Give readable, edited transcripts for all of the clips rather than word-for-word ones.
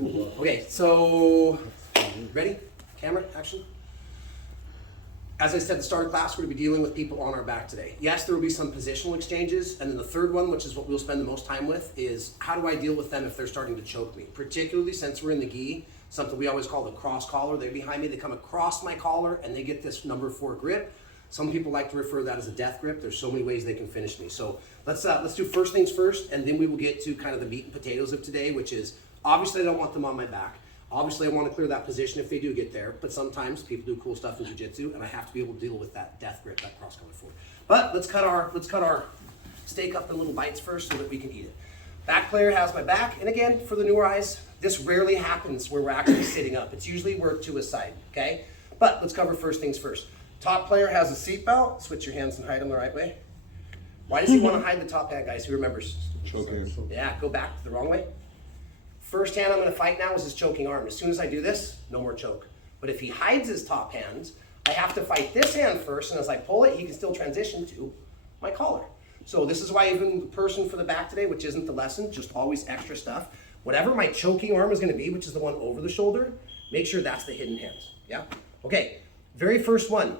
Okay, so ready? Camera, action. As I said at the start of class, we're going to be dealing with people on our back today. Yes, there will be some positional exchanges, and then the third one, which is what we'll spend the most time with, is how do I deal with them if they're starting to choke me? Particularly since we're in the gi, something we always call the cross collar. They're behind me, they come across my collar, and they get this number 4 grip. Some people like to refer to that as a death grip. There's so many ways they can finish me. So let's do first things first, and then we will get to kind of the meat and potatoes of today, which is obviously I don't want them on my back. Obviously, I want to clear that position if they do get there, but sometimes people do cool stuff in jiu-jitsu, and I have to be able to deal with that death grip, that cross-collar forward. But let's cut our steak up in little bites first so that we can eat it. Back player has my back, and again, for the newer eyes, this rarely happens where we're actually sitting up. It's usually worked to a side, okay? But let's cover first things first. Top player has a seat belt. Switch your hands and hide them the right way. Why does he want to hide the top hand, guys? Who remembers? Choking. Yeah, go back the wrong way. First hand I'm going to fight now is his choking arm. As soon as I do this, no more choke. But if he hides his top hands, I have to fight this hand first, and as I pull it, he can still transition to my collar. So this is why even the person for the back today, which isn't the lesson, just always extra stuff. Whatever my choking arm is going to be, which is the one over the shoulder, make sure that's the hidden hand. Yeah? Okay, very first one.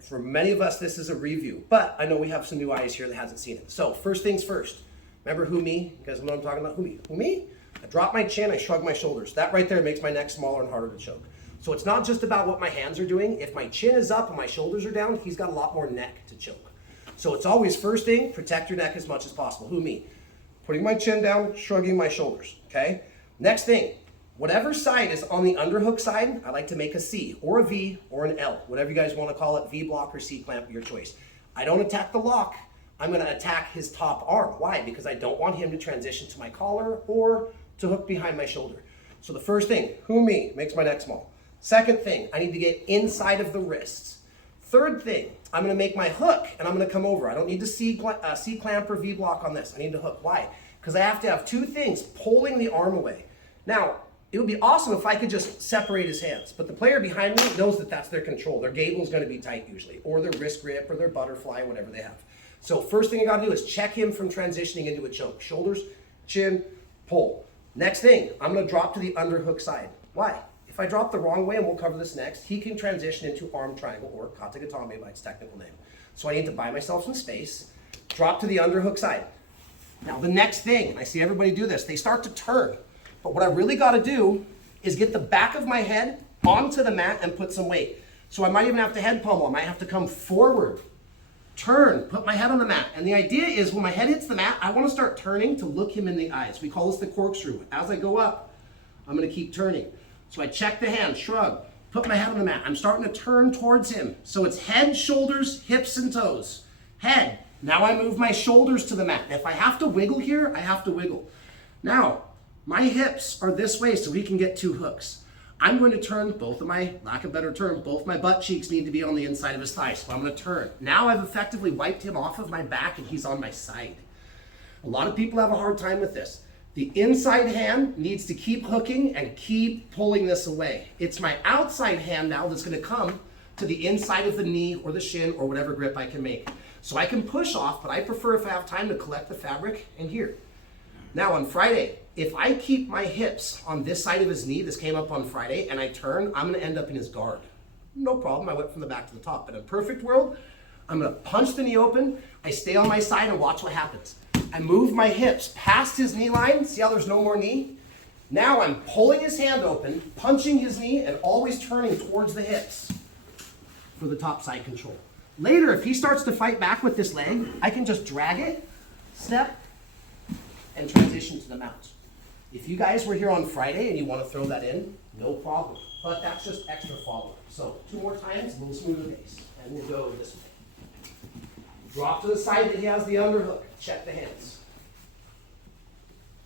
For many of us, this is a review, but I know we have some new eyes here that hasn't seen it. So first things first. Remember who me? You guys know what I'm talking about? Who me? Who me? I drop my chin, I shrug my shoulders. That right there makes my neck smaller and harder to choke. So it's not just about what my hands are doing. If my chin is up and my shoulders are down, he's got a lot more neck to choke. So it's always first thing, protect your neck as much as possible. Who me? Putting my chin down, shrugging my shoulders, okay? Next thing, whatever side is on the underhook side, I like to make a C or a V or an L, whatever you guys want to call it, V block or C clamp, your choice. I don't attack the lock. I'm going to attack his top arm. Why? Because I don't want him to transition to my collar or to hook behind my shoulder. So the first thing, who me, makes my neck small. Second thing, I need to get inside of the wrists. Third thing, I'm going to make my hook and I'm going to come over. I don't need to C clamp or V block on this. I need to hook. Why? Because I have to have two things pulling the arm away. Now, it would be awesome if I could just separate his hands, but the player behind me knows that that's their control. Their gable is going to be tight usually, or their wrist grip, or their butterfly, whatever they have. So first thing I got to do is check him from transitioning into a choke. Shoulders, chin, pull. Next thing, I'm going to drop to the underhook side. Why? If I drop the wrong way, and we'll cover this next, he can transition into arm triangle, or katagatame by its technical name. So I need to buy myself some space, drop to the underhook side. Now the next thing, I see everybody do this, they start to turn. But what I really got to do is get the back of my head onto the mat and put some weight. So I might even have to head pummel. I might have to come forward, turn, put my head on the mat. And the idea is when my head hits the mat, I want to start turning to look him in the eyes. We call this the corkscrew. As I go up, I'm going to keep turning. So I check the hand, shrug, put my head on the mat. I'm starting to turn towards him. So it's head, shoulders, hips, and toes. Head. Now I move my shoulders to the mat. And if I have to wiggle here, I have to wiggle. Now, my hips are this way so we can get two hooks. I'm going to turn both of my, lack of a better term, both my butt cheeks need to be on the inside of his thigh. So I'm going to turn. Now I've effectively wiped him off of my back and he's on my side. A lot of people have a hard time with this. The inside hand needs to keep hooking and keep pulling this away. It's my outside hand now that's going to come to the inside of the knee or the shin or whatever grip I can make. So I can push off, but I prefer if I have time to collect the fabric and here. Now on Friday, if I keep my hips on this side of his knee, this came up on Friday, and I turn, I'm going to end up in his guard. No problem, I went from the back to the top. But in a perfect world, I'm going to punch the knee open, I stay on my side and watch what happens. I move my hips past his knee line, see how there's no more knee? Now I'm pulling his hand open, punching his knee, and always turning towards the hips for the top side control. Later, if he starts to fight back with this leg, I can just drag it, step, and transition to the mount. If you guys were here on Friday and you want to throw that in, no problem. But that's just extra follow-up. So 2 more times, a little smoother pace. And we'll go this way. Drop to the side that he has the underhook. Check the hands.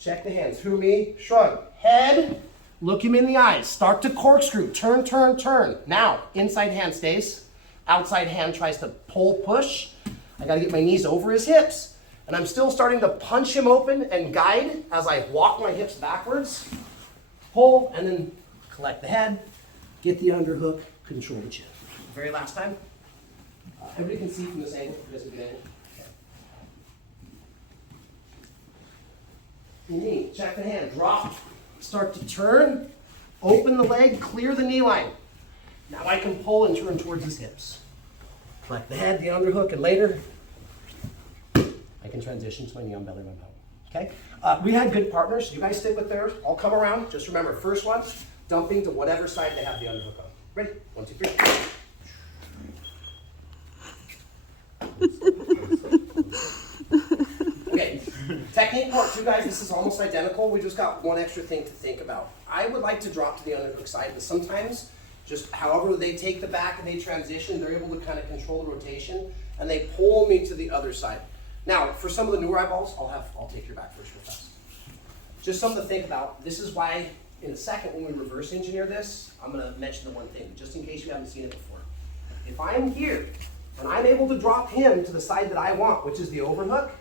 Check the hands. Who me? Shrug. Head. Look him in the eyes. Start to corkscrew. Turn, turn, turn. Now, inside hand stays. Outside hand tries to pull, push. I got to get my knees over his hips. And I'm still starting to punch him open and guide as I walk my hips backwards, pull, and then collect the head, get the underhook, control the chin. Very last time. Everybody can see from this angle. This is a good angle. Okay. Knee, check the hand, drop, start to turn, open the leg, clear the knee line. Now I can pull and turn towards his hips. Like the head, the underhook, and later, I can transition to my knee on belly run out. Okay? We had good partners. You guys stick with theirs. I'll come around. Just remember, first one, dumping to whatever side they have the underhook on. Ready? 1, 2, 3. Okay, technique part 2, guys, this is almost identical. We just got one extra thing to think about. I would like to drop to the underhook side, but sometimes, just however they take the back and they transition, they're able to kind of control the rotation, and they pull me to the other side. Now, for some of the newer eyeballs, I'll take your back first real fast. Just something to think about. This is why, in a second, when we reverse engineer this, I'm going to mention the one thing, just in case you haven't seen it before. If I'm here, and I'm able to drop him to the side that I want, which is the overhook,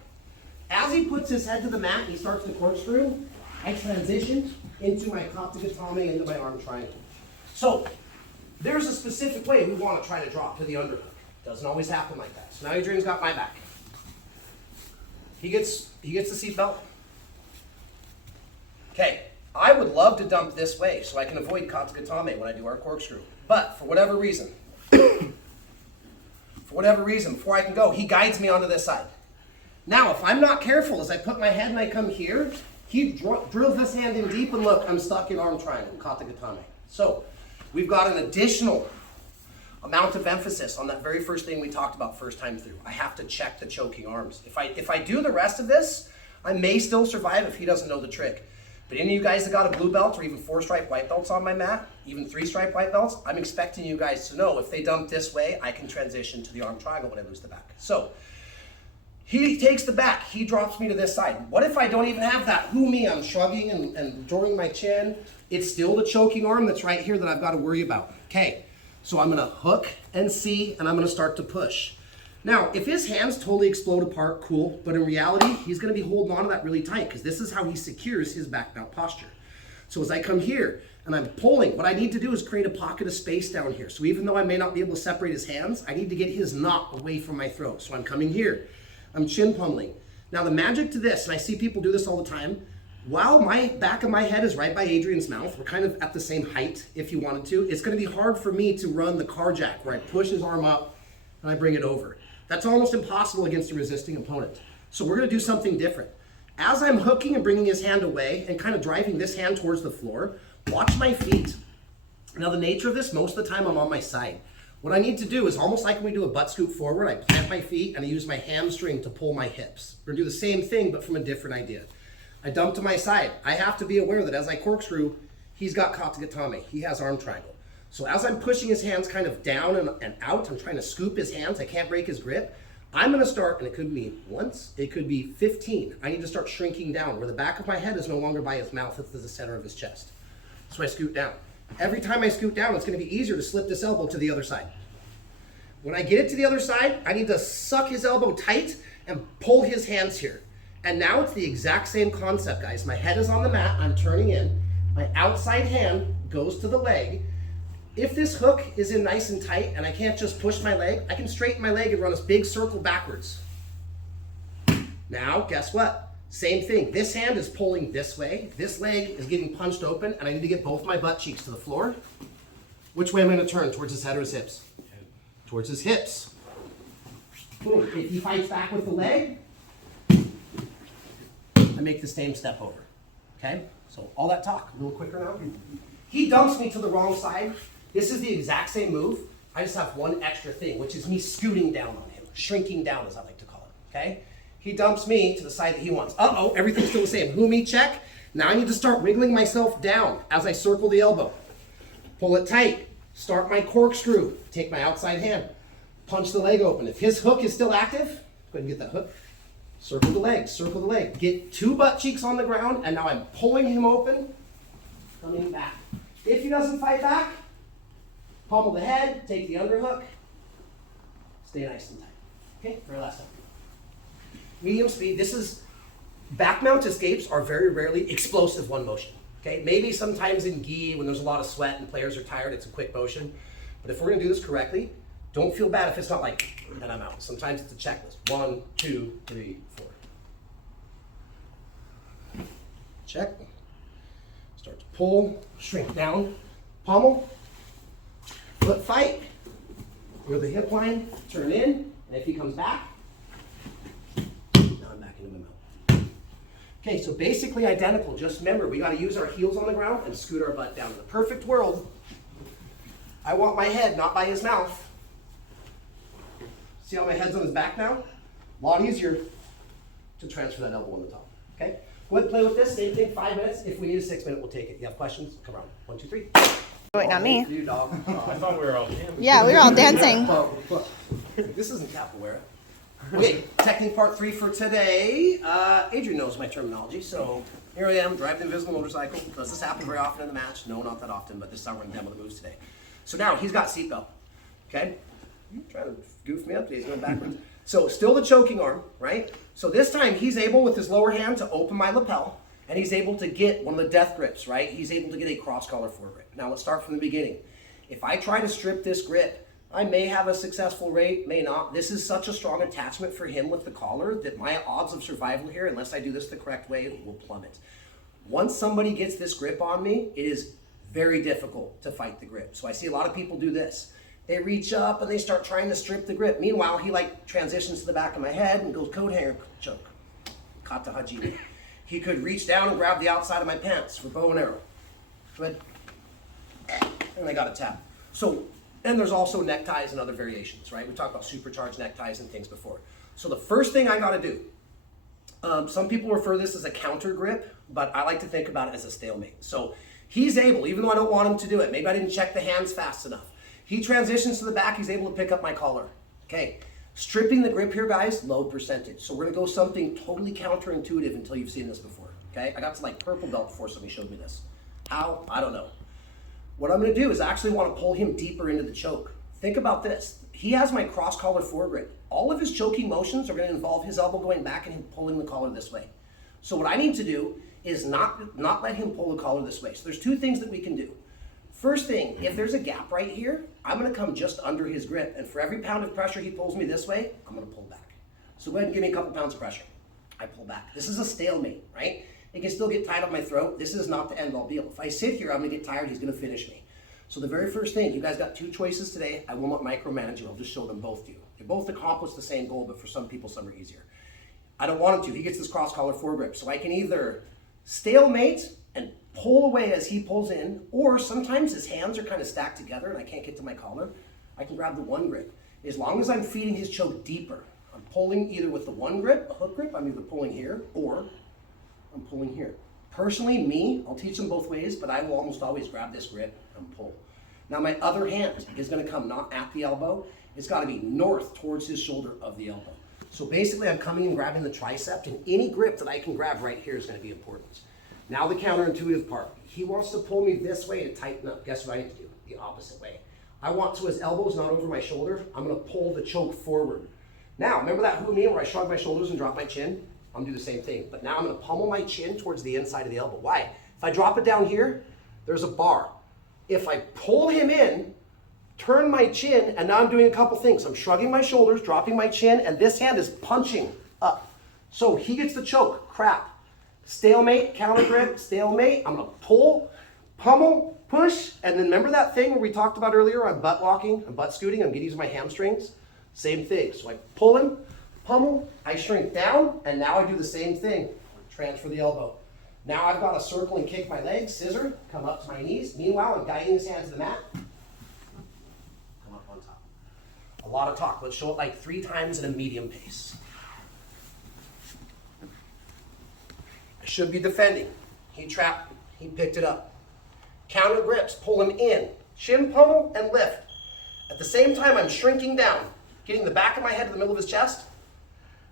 as he puts his head to the mat, he starts to corkscrew, I transition into my Katsugatame, into my arm triangle. So, there's a specific way we want to try to drop to the underhook. Doesn't always happen like that. So now Adrian's got my back. He gets the seat belt. Okay, I would love to dump this way so I can avoid Katsugatame when I do our corkscrew. But for whatever reason, before I can go, he guides me onto this side. Now, if I'm not careful, as I put my head and I come here, he drills this hand in deep, and look, I'm stuck in arm triangle, Katsugatame. So, we've got an additional amount of emphasis on that very first thing we talked about first time through. I have to check the choking arms. If I do the rest of this, I may still survive if he doesn't know the trick. But any of you guys that got a blue belt or even 4-stripe white belts on my mat, even 3-stripe white belts, I'm expecting you guys to know if they dump this way, I can transition to the arm triangle when I lose the back. So, he takes the back, he drops me to this side. What if I don't even have that? Who me? I'm shrugging and drawing my chin. It's still the choking arm that's right here that I've got to worry about. Okay, so I'm gonna hook and see, and I'm gonna start to push. Now, if his hands totally explode apart, cool, but in reality, he's gonna be holding on to that really tight because this is how he secures his back mount posture. So as I come here and I'm pulling, what I need to do is create a pocket of space down here. So even though I may not be able to separate his hands, I need to get his knot away from my throat. So I'm coming here, I'm chin pummeling. Now the magic to this, and I see people do this all the time, while my back of my head is right by Adrian's mouth, we're kind of at the same height if you wanted to, it's gonna be hard for me to run the car jack where I push his arm up and I bring it over. That's almost impossible against a resisting opponent. So we're gonna do something different. As I'm hooking and bringing his hand away and kind of driving this hand towards the floor, watch my feet. Now the nature of this, most of the time I'm on my side. What I need to do is almost like when we do a butt scoop forward, I plant my feet and I use my hamstring to pull my hips. We're gonna do the same thing, but from a different idea. I dump to my side. I have to be aware that as I corkscrew, he's got Katsugatame. He has arm triangle. So as I'm pushing his hands kind of down and out, I'm trying to scoop his hands, I can't break his grip. I'm gonna start, and it could be once, it could be 15. I need to start shrinking down where the back of my head is no longer by his mouth, it's the center of his chest. So I scoot down. Every time I scoot down, it's gonna be easier to slip this elbow to the other side. When I get it to the other side, I need to suck his elbow tight and pull his hands here. And now it's the exact same concept, guys. My head is on the mat, I'm turning in, my outside hand goes to the leg. If this hook is in nice and tight and I can't just push my leg, I can straighten my leg and run a big circle backwards. Now, guess what? Same thing. This hand is pulling this way. This leg is getting punched open, and I need to get both my butt cheeks to the floor. Which way am I going to turn? Towards his head or his hips? Towards his hips. Boom. If he fights back with the leg, I make the same step over. Okay? So all that talk, a little quicker now. He dumps me to the wrong side. This is the exact same move. I just have one extra thing, which is me scooting down on him, shrinking down as I like to call it, okay? He dumps me to the side that he wants. Uh-oh, everything's still the same. Who, me, check. Now I need to start wiggling myself down as I circle the elbow. Pull it tight, start my corkscrew, take my outside hand, punch the leg open. If his hook is still active, go ahead and get that hook. Circle the leg, get 2 butt cheeks on the ground, and now I'm pulling him open, coming back. If he doesn't fight back, pummel the head, take the underhook, stay nice and tight. Okay, very last time. Medium speed, this is, back mount escapes are very rarely explosive one motion. Okay, maybe sometimes in gi, when there's a lot of sweat and players are tired, it's a quick motion. But if we're gonna do this correctly, don't feel bad if it's not like, and I'm out. Sometimes it's a checklist. 1, 2, 3, 4. Check. Start to pull, shrink down, pummel, flip fight, with the hip line, turn in, and if he comes back, now I'm back into my mount. Okay, so basically identical. Just remember, we got to use our heels on the ground and scoot our butt down. In the perfect world, I want my head not by his mouth. See how my head's on his back now? A lot easier to transfer that elbow on the top. Okay? Go ahead and play with this. Same thing, 5 minutes. If we need a 6 minute, we'll take it. You have questions? Come around. 1, 2, 3. Wait, not me. You, dog. I thought we were all dancing. Yeah, we were all dancing. This isn't capoeira. Okay, technique part 3 for today. Adrian knows my terminology, so here I am, driving the invisible motorcycle. Does this happen very often in the match? No, not that often, but this time we're going to demo the moves today. So now he's got seatbelt. Okay? You trying to goof me up? He's going backwards. So still the choking arm, right? So this time he's able with his lower hand to open my lapel, and he's able to get one of the death grips, right? He's able to get a cross collar foregrip. Now let's start from the beginning. If I try to strip this grip, I may have a successful rate, may not. This is such a strong attachment for him with the collar that my odds of survival here, unless I do this the correct way, will plummet. Once somebody gets this grip on me, it is very difficult to fight the grip. So I see a lot of people do this. They reach up and they start trying to strip the grip. Meanwhile, he like transitions to the back of my head and goes coat hanger choke. Kata hajime. He could reach down and grab the outside of my pants for bow and arrow. Good. And I got a tap. So, and there's also neckties and other variations, right? We talked about supercharged neckties and things before. So the first thing I got to do, some people refer this as a counter grip, but I like to think about it as a stalemate. So he's able, even though I don't want him to do it, maybe I didn't check the hands fast enough. He transitions to the back, he's able to pick up my collar. Okay, stripping the grip here, guys, low percentage. So we're gonna go something totally counterintuitive until you've seen this before, okay? I got to like purple belt before somebody showed me this. How? I don't know. What I'm gonna do is I actually wanna pull him deeper into the choke. Think about this. He has my cross collar foregrip. All of his choking motions are gonna involve his elbow going back and him pulling the collar this way. So what I need to do is not let him pull the collar this way. So there's 2 things that we can do. First thing, if there's a gap right here, I'm gonna come just under his grip, and for every pound of pressure he pulls me this way, I'm gonna pull back. So go ahead and give me a couple pounds of pressure. I pull back. This is a stalemate, right? It can still get tied on my throat. This is not the end all be all. If I sit here, I'm gonna get tired, he's gonna finish me. So the very first thing, you guys got 2 choices today. I will not micromanage you, I'll just show them both to you. They both accomplish the same goal, but for some people, some are easier. I don't want him to. He gets this cross collar foregrip. So I can either stalemate and pull away as he pulls in, or sometimes his hands are kind of stacked together and I can't get to my collar. I can grab the one grip. As long as I'm feeding his choke deeper, I'm pulling either with the one grip, a hook grip, I'm either pulling here or I'm pulling here. Personally, me, I'll teach them both ways, but I will almost always grab this grip and pull. Now my other hand is gonna come not at the elbow, it's gotta be north towards his shoulder of the elbow. So basically I'm coming and grabbing the tricep, and any grip that I can grab right here is gonna be important. Now the counterintuitive part. He wants to pull me this way to tighten up. Guess what I need to do? The opposite way. I want so his elbow's not over my shoulder. I'm gonna pull the choke forward. Now, remember that Hu Mien where I shrug my shoulders and drop my chin? I'm gonna do the same thing. But now I'm gonna pummel my chin towards the inside of the elbow. Why? If I drop it down here, there's a bar. If I pull him in, turn my chin, and now I'm doing a couple things. I'm shrugging my shoulders, dropping my chin, and this hand is punching up. So he gets the choke. Crap. Stalemate, counter grip, stalemate. I'm gonna pull, pummel, push, and then remember that thing where we talked about earlier, I'm butt walking, I'm butt scooting, I'm getting using my hamstrings? Same thing. So I pull him, pummel, I shrink down, and now I do the same thing. Transfer the elbow. Now I've got to circle and kick my legs, scissor, come up to my knees. Meanwhile, I'm guiding his hand to the mat. Come up on top. A lot of talk. Let's show it like 3 times at a medium pace. I should be defending. He trapped, he picked it up. Counter grips, pull him in. Shin pummel and lift. At the same time, I'm shrinking down, getting the back of my head to the middle of his chest.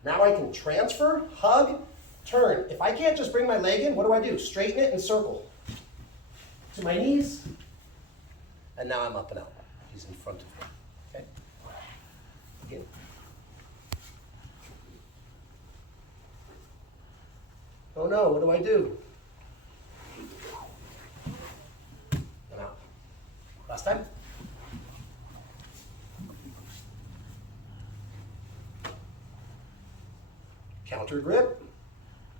Now I can transfer, hug, turn. If I can't just bring my leg in, what do? Straighten it and circle. To my knees. And now I'm up and out. He's in front of me. Okay? Again. Oh no, what do? I'm out. Last time. Counter grip,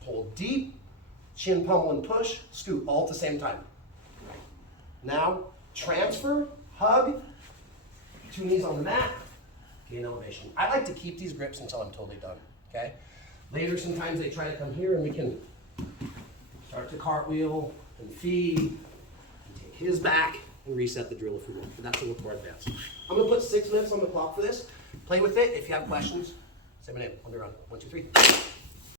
pull deep, Shin, pummel, and push, scoop, all at the same time. Now, transfer, hug, 2 knees on the mat, gain elevation. I like to keep these grips until I'm totally done, okay? Later, sometimes they try to come here and we can start to cartwheel and feed, and take his back and reset the drill if we want, but that's a little more advanced. I'm gonna put 6 minutes on the clock for this. Play with it. If you have questions, say my name. I'll be around. 1, 2, 3.